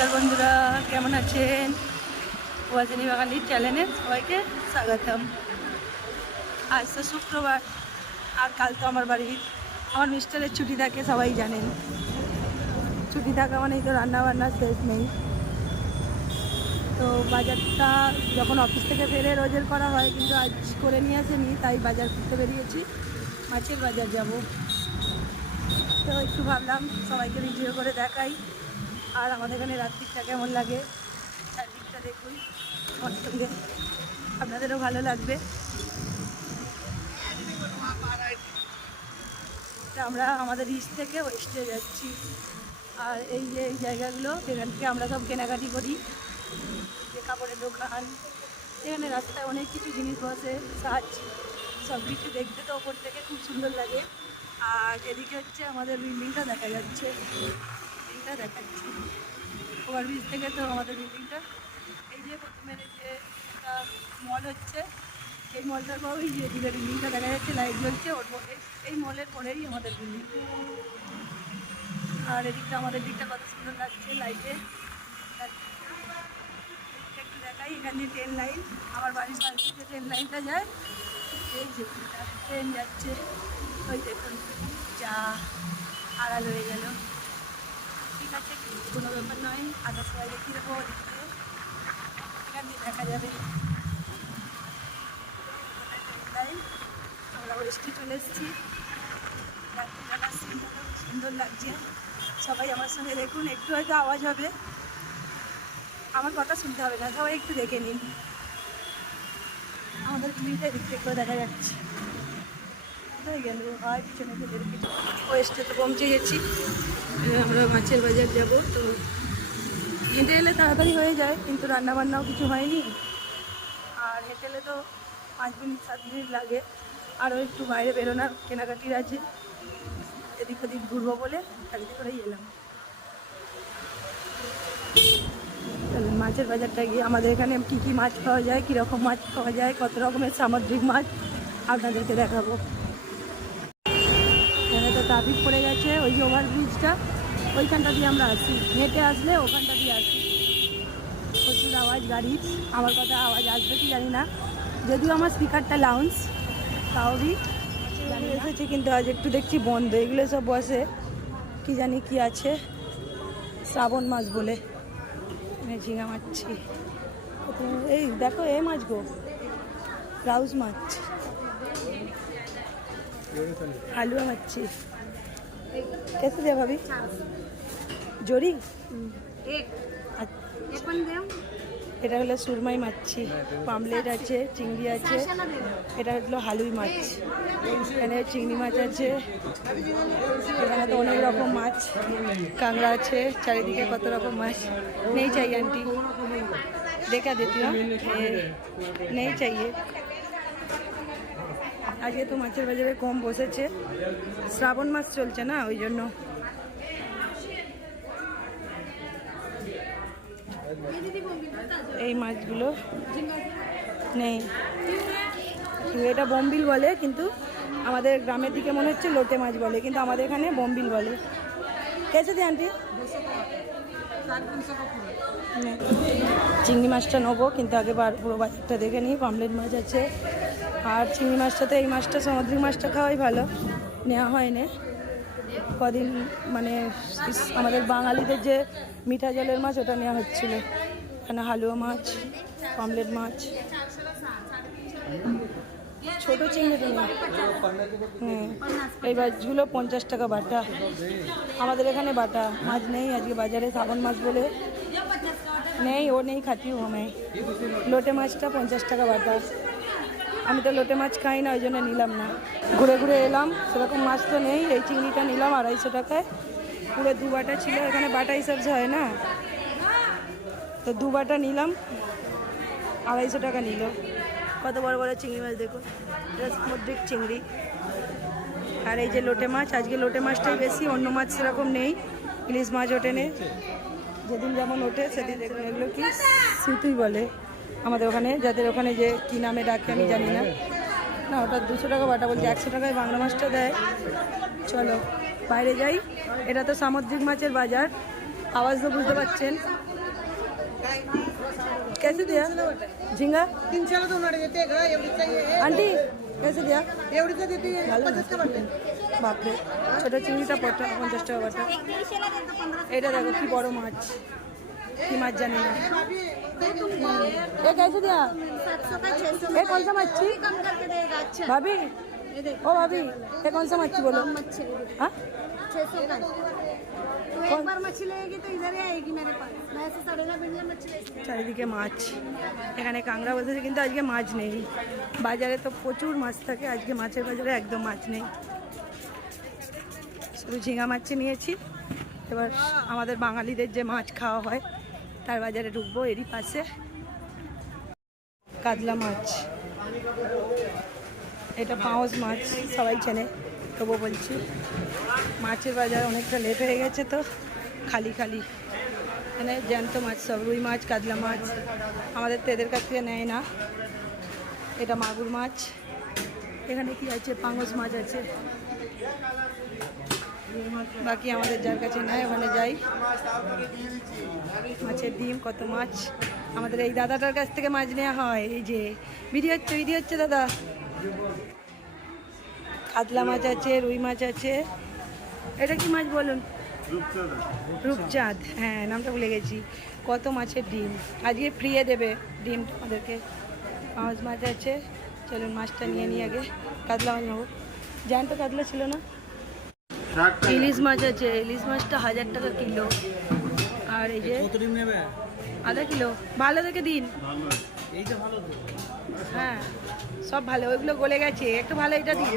নমস্কার বন্ধুরা, কেমন আছেন? ওয়াজিনী বাঙালির চ্যানেলে সবাইকে স্বাগতম। আজ তো শুক্রবার, আর কাল তো আমার বাড়ির আমার মিস্টারের ছুটি থাকে, সবাই জানেন। ছুটি থাকা মানেই তো রান্না বান্না শেষ নেই। তো বাজারটা যখন অফিস থেকে ফেরে রোজের করা হয়, কিন্তু আজ করে নিয়ে আসেনি, তাই বাজার করতে বেরিয়েছি। মাছের বাজার যাব। তো একটু ভাবলাম সবাইকে ভিডিও করে দেখাই। আর আমাদের এখানে রাত্রিটা কেমন লাগে, চারদিকটা দেখুন, আমার সঙ্গে। আপনাদেরও ভালো লাগবে। আমরা আমাদের ইস্ট থেকে ওয়েস্টে যাচ্ছি। আর এই যে এই জায়গাগুলো এখান থেকে আমরা সব কেনাকাটি করি, যে কাপড়ের দোকান, এখানে রাস্তায় অনেক কিছু জিনিস বসে সাজ সব কিছু দেখতে তো ওপর থেকে খুব সুন্দর লাগে। আর এদিকে হচ্ছে আমাদের বিল্ডিংটা দেখা যাচ্ছে। বিল্ডিংটা দেখাচ্ছি ওভারব্রিজ থেকে তো আমাদের বিল্ডিংটা এই যে প্রথমে যে একটা মল হচ্ছে, এই মলটার পর ওই যে এদিকে বিল্ডিংটা দেখা যাচ্ছে লাইট জ্বলছে, ওর এই মলের পরেই আমাদের বিল্ডিং আর এদিকটা আমাদের দিকটা কত সুন্দর লাগছে লাইটে দেখাই, এখান ট্রেন লাইন আমার বাড়ির পাশ থেকে ট্রেন লাইনটা যায়, এই যে ট্রেন যাচ্ছে, ওই দেখুন, যা আড়াল হয়ে গেল। আছে কোনো ব্যাপার নয় আধা সবাই দেখি দেখা যাবে আমরা ওয়েস্টে চলে এসেছি রাত্রিবেলার সিনটা খুব সুন্দর লাগছে সবাই আমার সঙ্গে দেখুন একটু হয়তো আওয়াজ হবে আমার কথা শুনতে হবে না, সবাই একটু দেখে নিন। আমাদের ক্লিনটা দেখতে করে দেখা যাচ্ছে। পৌঁছে গেছি আমরা মাছের বাজার যাব, তো হেঁটে এলে তাড়াতাড়ি হয়ে যায়, কিন্তু রান্না বান্নাও কিছু হয়নি। আর হেঁটে এলে তো পাঁচ মিনিট, সাত মিনিট লাগে। আরও একটু বাইরে বেরোনোর কেনাকাটির আছে। এদিক ওদিক ঘুরবো বলে গাড়িতে করেই এলাম। চলুন মাছের বাজারটা গিয়ে আমাদের এখানে কী কী মাছ পাওয়া যায়, কীরকম মাছ পাওয়া যায়, কত রকমের সামুদ্রিক মাছ আপনাদেরকে দেখাবো। তো ট্রাফিক পড়ে গেছে, ওই যে ওভারব্রিজটা ওইখানটা দিয়ে আমরা আসি। হেঁটে আসলে ওখানটা দিয়ে আসি। প্রচুর আওয়াজ গাড়ির আমার কথা আওয়াজ আসবে কি জানি না। যদিও আমার স্পিকারটা লাউন্স তাও জানি কিন্তু আজ একটু দেখছি বন্ধ, এগুলো সব বসে। কি জানি কি আছে। শ্রাবণ মাছ বলে। ঝিঙা মারছি। এই দেখো এ মাছ গো, রাউস মাছ। আলু হচ্ছে কেসে দে ভাবি। জড়ি এটা হলো সুরমাই মাছি, পামলেট আছে, চিংড়ি আছে, এটা হলো হালুই মাছ। এখানে চিংড়ি মাছ আছে, এখানে তো অনেক রকম মাছ, কাঁকড়া আছে, চারিদিকে কত রকম মাছ। নেই চাই, আন্টি। দেখা দেতি হ্যাঁ। নেই চাইয়ে। আজকে তো মাছের বাজারে কম বসেছে। শ্রাবণ মাস চলছে না, ওই জন্য। এই মাছগুলো নেই। এটা বম্বিল বলে, কিন্তু আমাদের গ্রামের দিকে মনে হচ্ছে লোটে মাছ বলে, কিন্তু আমাদের এখানে বম্বিল বলে। কেসে দি আন্টি। চিংড়ি মাছটা নেব, কিন্তু আগে পুরো বাজারটা দেখে নিই, পামলেট মাছ আছে। আর চিংড়ি মাছটাতে এই মাছটা সামুদ্রিক মাছটা খাওয়াই ভালো। নেওয়া হয় না কদিন মানে আমাদের বাঙালিদের যে মিঠা জলের মাছ, ওটা নেওয়া হচ্ছিল। এখানে হালুয়া মাছ পামলেট মাছ। ছোটো চিংড়ি হ্যাঁ এই মাছগুলো পঞ্চাশ টাকা বাটা। আমাদের এখানে বাটা মাছ নেই। আজকে বাজারে শ্রাবণ মাছ বলে নেই। ও নেই খাতি ও নেই লোটে মাছটা পঞ্চাশ টাকা বাটা। আমি তো লোটে মাছ খাই না, ওই জন্য নিলাম না। ঘুরে ঘুরে এলাম, সেরকম মাছ তো নেই, এই চিংড়িটা নিলাম আড়াইশো টাকায়। পুরো দু বাটা ছিল, এখানে বাটা হিসাব হয় না? তো দু বাটা নিলাম, আড়াইশো টাকা নিল। কত বড় বড় চিংড়ি মাছ এটা সামুদ্রিক চিংড়ি। আর এই যে লোটে মাছ, আজকে লোটে মাছটাই বেশি, অন্য মাছ সেরকম নেই, ইলিশ মাছ ওঠে নেই যেদিন যেমন ওঠে, সেদিন এগুলো কি, সিতুই বলে। আমাদের ওখানে, যাদের ওখানে যে কী নামে ডাকে আমি জানি না। না ওটা দুশো টাকা বাটা বলছে, একশো টাকায় বাংলা মাছটা দেয়। চলো, বাইরে যাই। এটা তো সামুদ্রিক মাছের বাজার। আওয়াজ তো বুঝতে পারছেন। कैसे दिया ঝিঙ্গা? তিন साल तो उन्हारे देते का एवढीचा आंटी कैसे বাপরে, ছোট চিংড়িটা পটা পঞ্চাশ টাকা বাটা এটা দেখো কি বড় মাছ। কি মাছ জানি না এ कैसे दिया सात सौ का छह सौ ये कौन सा मच्छी कम करके देगा अच्छा भाभी ओ भाभी ये कौन सा मच्छी बोलो मच्छी हाँ छह सौ का तो एक बार मच्छी लेगी तो इधर ही आएगी मेरे पास मैं ऐसे सड़ेला बिड़ला मच्छी लेती চারিদিকে মাছ এখানে কাঁকড়া বসেছে কিন্তু আজকে মাছ নেই বাজারে তো প্রচুর মাছ থাকে আজকে মাছের বাজারে একদম মাছ নেই শুধু ঝিঙা মাছ নিয়েছি এবার আমাদের বাঙালিদের যে মাছ খাওয়া হয় তার বাজারে ঢুকবো, এরই পাশে। কাতলা মাছ। এটা পাউস মাছ, সবাই চেনে তবু বলছি। মাছের বাজার অনেকটা লেট হয়ে গেছে তো, খালি খালি। এখানে জ্যান্ত মাছ সব, রুই মাছ, কাতলা মাছ। আমাদের তো এদের কাছ থেকে নেয় না। এটা মাগুর মাছ। এখানে কি আছে? পাঙস মাছ আছে। বাকি আমাদের যার কাছে নেয় ওখানে যাই। মাছের ডিম, কত মাছ। আমাদের এই দাদাটার কাছ থেকে মাছ নেওয়া হয়, এই যে। ভিডিও হচ্ছে ভিডিও হচ্ছে, দাদা। কাতলা মাছ আছে, রুই মাছ আছে। এটা কি মাছ বলুন? রূপচাঁদ। হ্যাঁ নামটা ভুলে গেছি। কত মাছের ডিম। আজকে ফ্রিয়ে দেবে ডিম আমাদেরকে পাঁচ মাছ আছে। চলুন মাছটা নিয়ে নিই আগে। কাতলা মাছ নেব। জ্যান্ত কাতলা ছিল না? ইলিশ মাছ আছে ইলিশ মাছটা হাজার টাকা কিলো। আর এই যে আধা কিলো। ভালো দেখে দিন। হ্যাঁ সব ভালো ওইগুলো গলে গেছে। একটু ভালো এটা দিন।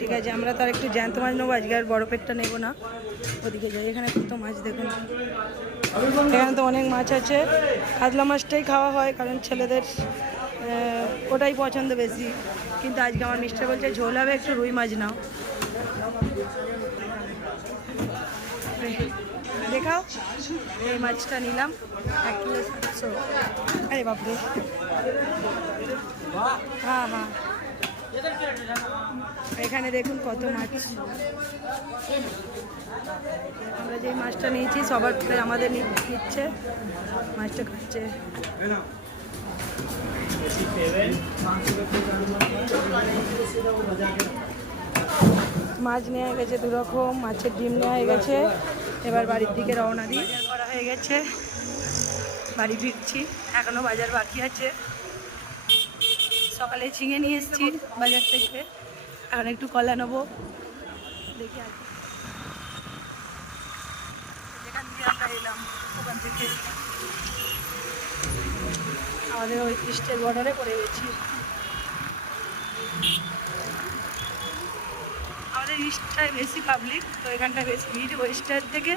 ঠিক আছে আমরা তার একটু জ্যান্ত মাছ নেব। আজকে আর বড় পেটটা নেব না। ওদিকে যাই এখানে কত মাছ দেখুন। এখানে তো অনেক মাছ আছে। কাতলা মাছটাই খাওয়া হয় কারণ ছেলেদের ওটাই পছন্দ বেশি। কিন্তু আজকে আমার মিস্টার বলছে, ঝোল হবে একটু রুই মাছ নাও। দেখাও, এই মাছটা নিলাম, এক কিলো সাতশো। আরে বাপরে। হ্যাঁ হ্যাঁ। এখানে দেখুন কত মাছ। আমরা যে মাছটা নিয়েছি, সবার আমাদের নিচ্ছে, মাছটা খাচ্ছে। মাছ নেওয়া গেছে দুরকম, মাছের ডিম নেওয়া হয়ে গেছে। এবার বাড়ির দিকে রওনা দিই। করা হয়ে গেছে। বাড়ি ফিরছি এখনও বাজার বাকি আছে। সকালে ঝিঙে নিয়ে এসেছি বাজার থেকে। এখন একটু কলা নেব। দেখি আর যেখান দিয়ে আমরা এলাম, ওখান থেকে। আমাদের ওই ইস্টের বর্ডারে পড়ে গেছি। আমাদের ইস্টটায় বেশি পাবলিক তো এখানটা বেশি ভিড়। ওয়েস্টার থেকে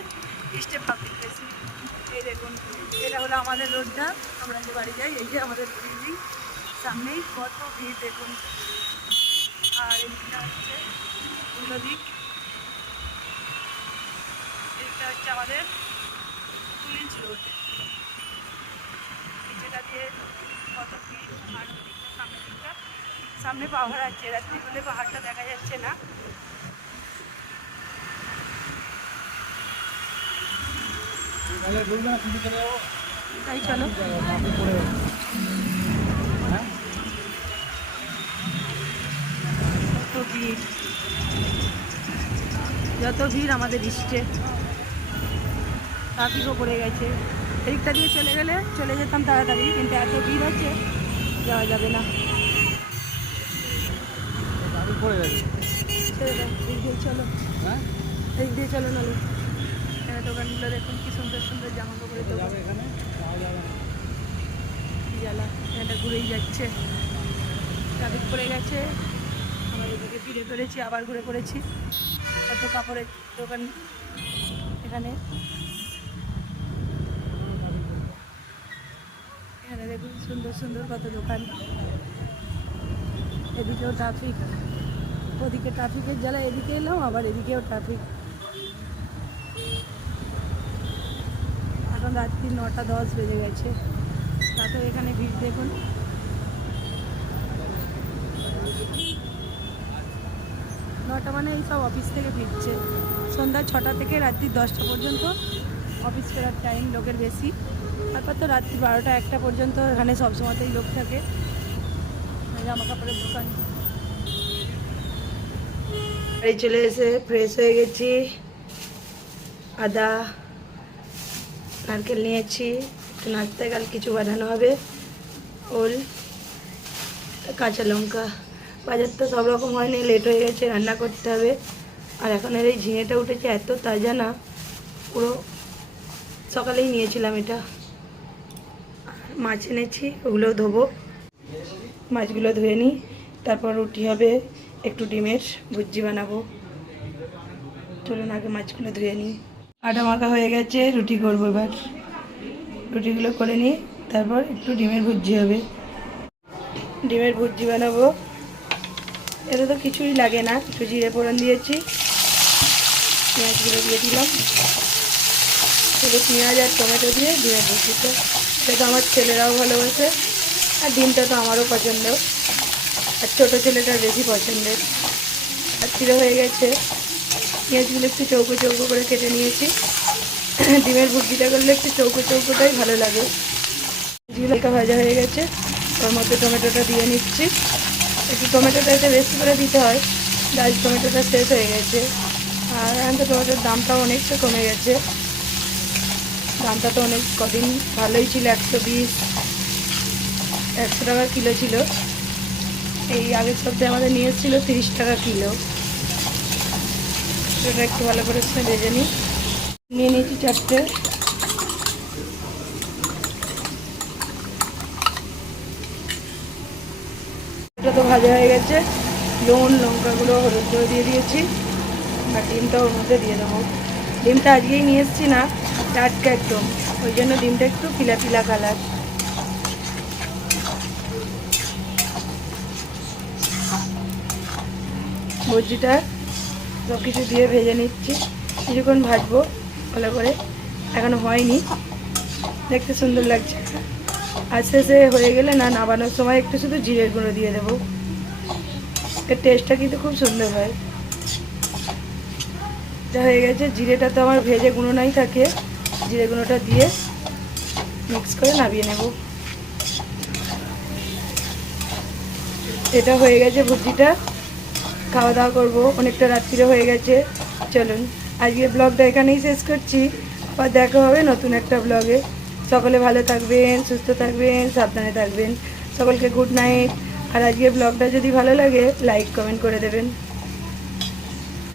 ইস্টে পাবলিক বেশি। এই দেখুন, এটা হলো আমাদের রোডটা। আমরা যে বাড়ি যাই, এই যে আমাদের বিল্ডিং সামনেই কত ভিড় দেখুন। আর এইটা হচ্ছে উল্টো দিক। এটা হচ্ছে আমাদের পুলিশ রোড কত সামনের দিকটা সামনে পাহাড় আছে রাত্রি হলে পাহাড়টা দেখা যাচ্ছে না। তাই চলো। ভিড়, যত ভিড় আমাদের ইস্টে ট্রাফিকও পড়ে গেছে। এদিকটা দিয়ে চলে গেলে চলে যেতাম তাড়াতাড়ি কিন্তু এত ভিড় আছে যাওয়া যাবে না। ছেড়ে দাও, এদিক দিয়ে চলো। দিয়ে চলো এখানে দোকানগুলো দেখুন কি সুন্দর সুন্দর জামা কাপড়ের দোকান। কি জ্বালা এটা ঘুরেই যাচ্ছে। ট্রাফিক পড়ে গেছে। আমরা এদিকে ফিরে ফেলেছি আবার ঘুরে পড়েছি। এত কাপড়ের দোকান এখানে এখানে দেখুন সুন্দর সুন্দর কত দোকান। এদিকেও ট্রাফিক ওদিকে ট্রাফিকের জ্বালা, এদিকে এলাম, আবার এদিকেও ট্রাফিক এখন রাত্রি নটা দশ বেজে গেছে। তাতেও এখানে ভিড় দেখুন। নটা মানে এই সব অফিস থেকে ফিরছে। সন্ধ্যা ছটা থেকে রাত্রি দশটা পর্যন্ত অফিস ফেরার টাইম লোকের বেশি। তারপর তো রাত্রি বারোটা একটা পর্যন্ত এখানে সবসময়তেই লোক থাকে। জামা কাপড়ের দোকান। বাড়ি চলে এসে ফ্রেশ হয়ে গেছি। আদা, নারকেল নিয়েছি। একটু নাড়তে কাল কিছু বানানো হবে। ওল, কাঁচা লঙ্কা। বাজার তো সব রকম হয়নি লেট হয়ে গেছে, রান্না করতে হবে। আর এখন এই ঝিঙেটা উঠেছে, এত তাজা না। পুরো সকালেই নিয়েছিলাম এটা। মাছ এনেছি, ওগুলোও ধোবো। মাছগুলো ধুয়ে নিই, তারপর রুটি হবে, একটু ডিমের ভুজি বানাবো। চলুন আগে মাছগুলো ধুয়ে নিই। আটা মাখা হয়ে গেছে, রুটি করব এবার। রুটিগুলো করে নিই, তারপর একটু ডিমের ভুজি হবে। ডিমের ভুজি বানাবো। এতে তো কিছুই লাগে না, একটু জিরে ফোড়ন দিয়েছি। পেঁয়াজগুলো দিয়ে দিলাম। পেঁয়াজ আর টমেটো দিয়ে ডিমের ভুজিটা সেটা আমার ছেলেরাও ভালোবাসে, আর ডিমটা তো আমারও পছন্দ। আর ছোটো ছেলেটার বেশি পছন্দের। আর ছিল হয়ে গেছে। পেঁয়াজগুলো একটু চৌকো চৌকো করে কেটে নিয়েছি। ডিমের ভুজিটা করলে একটু চৌকো চৌকোটাই ভালো লাগে। হালকা ভাজা হয়ে গেছে। ওর মধ্যে টমেটোটা দিয়ে নিচ্ছি। একটু টমেটোটা একটু বেশি করে দিতে হয়। ডাল টমেটোটা শেষ হয়ে গেছে। আর এখন তো টমেটোর দামটাও অনেকটা কমে গেছে। দামটা তো অনেক কদিন ভালোই ছিল, একশো বিশ, একশো টাকা কিলো ছিল। এই আগের সপ্তাহে আমাদের নিয়ে এসেছিল তিরিশ টাকা কিলো। সেটা একটু ভালো করে ভেজে নিই নিয়ে নিয়েছি চারটে। তো ভাজা হয়ে গেছে। লবণ, লঙ্কাগুলো, হলুদ করে দিয়ে দিয়েছি। আর ডিমটা ওর মধ্যে দিয়ে দেবো। ডিমটা আজকেই নিয়ে এসেছি না টাটকা একদম। ওই জন্য ডিমটা একটু পিলা পিলা কালার। ভুজিটা সব কিছু দিয়ে ভেজে নিচ্ছি। কিছুক্ষণ ভাজবো ভালো করে। এখনও হয়নি। দেখতে সুন্দর লাগছে। আস্তে আস্তে হয়ে গেলে না, নামানোর সময় একটু শুধু জিরের গুঁড়ো দিয়ে দেবো। এর টেস্টটা কিন্তু খুব সুন্দর হয়। এটা হয়ে গেছে, জিরেটা তো আমার ভেজে গুঁড়ো নাই থাকে। জিরে গুঁড়োটা দিয়ে মিক্স করে নামিয়ে নেব। এটা হয়ে গেছে ভুজিটা। খাওয়া দাওয়া করব, অনেকটা রাত্রিরে হয়ে গেছে। চলুন আজকে ব্লগটা এখানেই শেষ করছি। আর দেখা হবে নতুন একটা ব্লগে। সকলে ভালো থাকবেন, সুস্থ থাকবেন, সাবধানে থাকবেন। সকলকে গুড নাইট আর আজকে ব্লগটা যদি ভালো লাগে লাইক কমেন্ট করে দেবেন।